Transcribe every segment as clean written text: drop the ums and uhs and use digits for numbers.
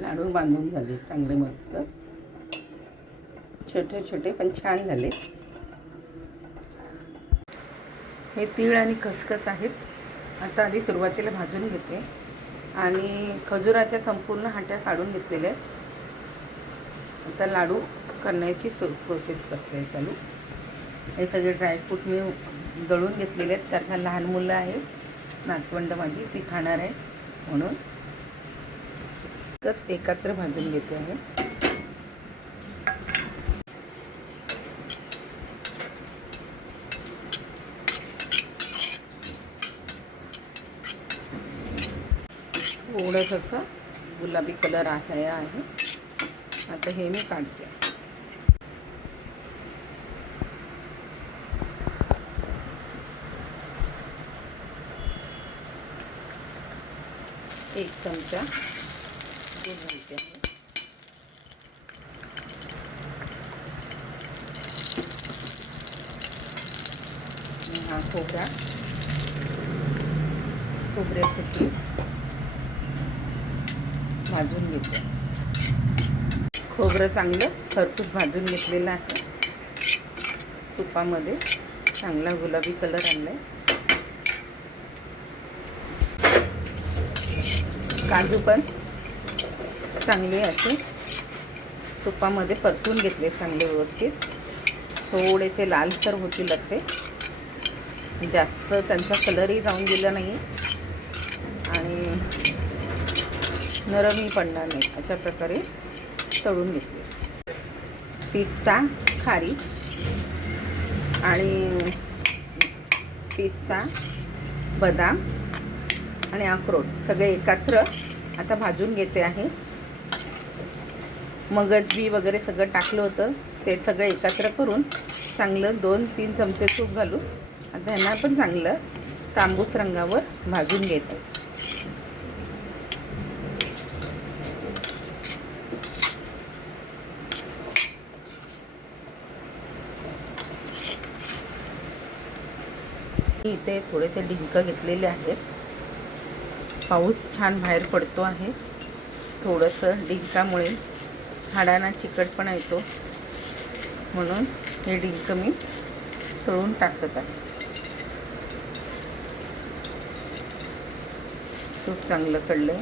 लाडू बांधून झाले चांगले मस्त छोटे छोटे पण छान झाले। हे तीळ आणि खसखस आहेत। आता आधी सुरुवातीला भाजून घेते आणि खजुराच्या संपूर्ण हाट्या काढून घेतलेल्या आहेत। आता लाडू करण्याची प्रोसेस करते चालू। हे सगळे ड्रायफ्रूट मी दळून घेतलेले आहेत कारण लहान मुलं आहेत, नातवंड माझी ती खाणार आहे म्हणून तस एकत्र भाजून घेते आहे। थोडंसं असं गुलाबी कलर आहे। आता हे मी काढते। एक चमचा दूध घालते आहे। हा खोबऱ्याचे पीस भाजून घेते। खोबरं चांगलं खरपूस भाजून घेतलेलं आहे। तुपामध्ये चांगला गुलाबी कलर आणलाय। काजू पण चांगले असे तुपामध्ये परतून घेतले चांगले व्यवस्थित। थोडेसे लालसर होतील असे, जास्त त्यांचा कलरही जाऊन दिला नाही आणि नरमही पडणार नाही अशा प्रकारे तळून घेतले। पिस्ता, खारी आणि पिस्ता, बदाम आणि अक्रोड सगळे एकत्र आता भाजून घेते आहे। मगज बी वगैरे सगळं टाकलं होतं ते सगळं एकत्र करून चांगलं 2-3 चमचे तूप घालून आता ह्यांना पण चांगलं तांबूस रंगावर भाजून घेते। इथे थोडेसे डिंक घेतलेले आहेत। पाऊस छान बाहेर पडतो आहे। थोडंसं डिंकामुळे हाडांना चिकटपणा येतो म्हणून हे डिंक मी तळून टाकत आहे। तूप चांगलं कळलंय।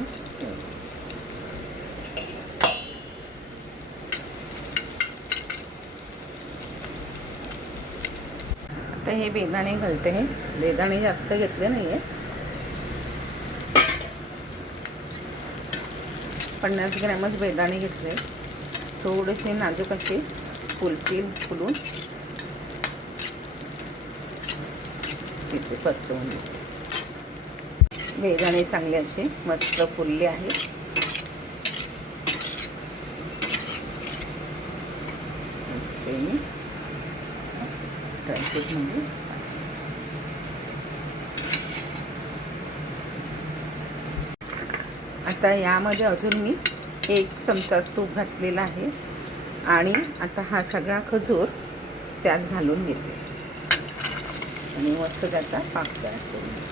आता हे बेदाणे घालते आहे। बेदाणे जास्त घेतले नाही आहे, 50 ग्रॅमच बेदाणे घेतले। थोडेसे नाजूक असे फुलून तिथे परतवून घेते। बेदाणे चांगले असे मस्त फुलले आहेत। ते मी ड्रायफ्रूटमध्ये आता यामध्ये अजून मी 1 चमचा तूप घातलेला आहे आणि आता हा सगळा खजूर त्यात घालून घेते आणि मस्त त्याचा पाक तयार करून घेते।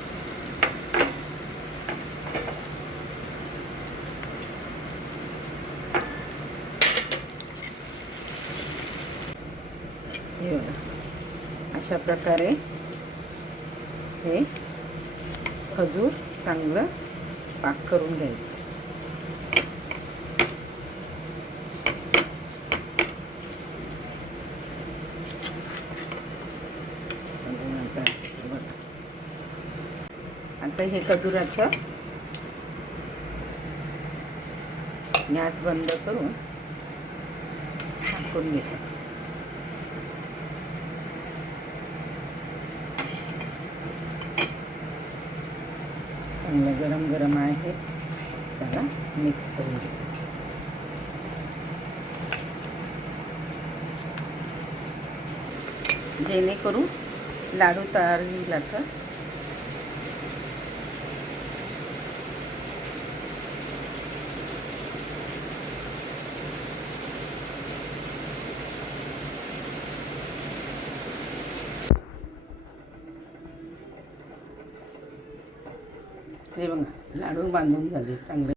हे बघा अशा प्रकारे हे खजूर चांगलं पाक करून घ्यायचं। आता हे खजुराचं गॅस बंद करून टाकून घेतो। चांगलं गरम गरम आहे त्याला मिक्स करून घेतो। जेणेकरून लाडू तयार होईल आता। हे बघा लाडू बांधून झाले चांगले।